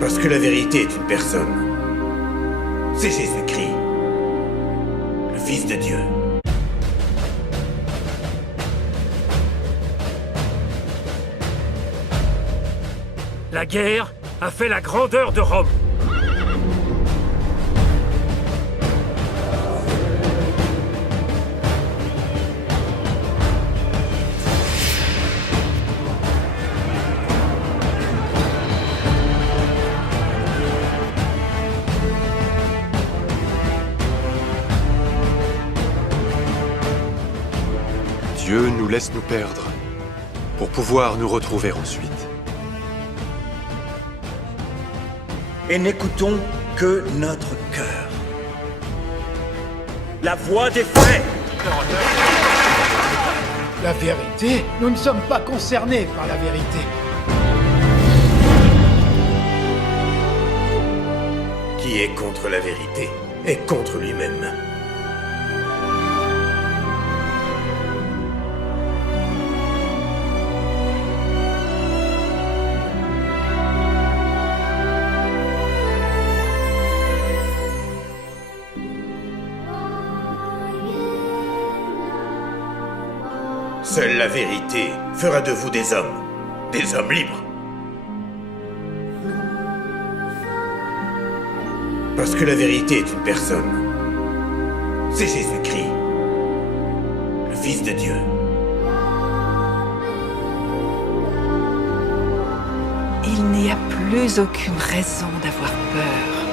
Parce que la vérité est une personne. C'est Jésus-Christ, le Fils de Dieu. La guerre a fait la grandeur de Rome. Dieu nous laisse nous perdre pour pouvoir nous retrouver ensuite. Et n'écoutons que notre cœur. La voix des faits. La vérité? Nous ne sommes pas concernés par la vérité. Qui est contre la vérité est contre lui-même. Seule la vérité fera de vous des hommes libres. Parce que la vérité est une personne. C'est Jésus-Christ, le Fils de Dieu. Il n'y a plus aucune raison d'avoir peur.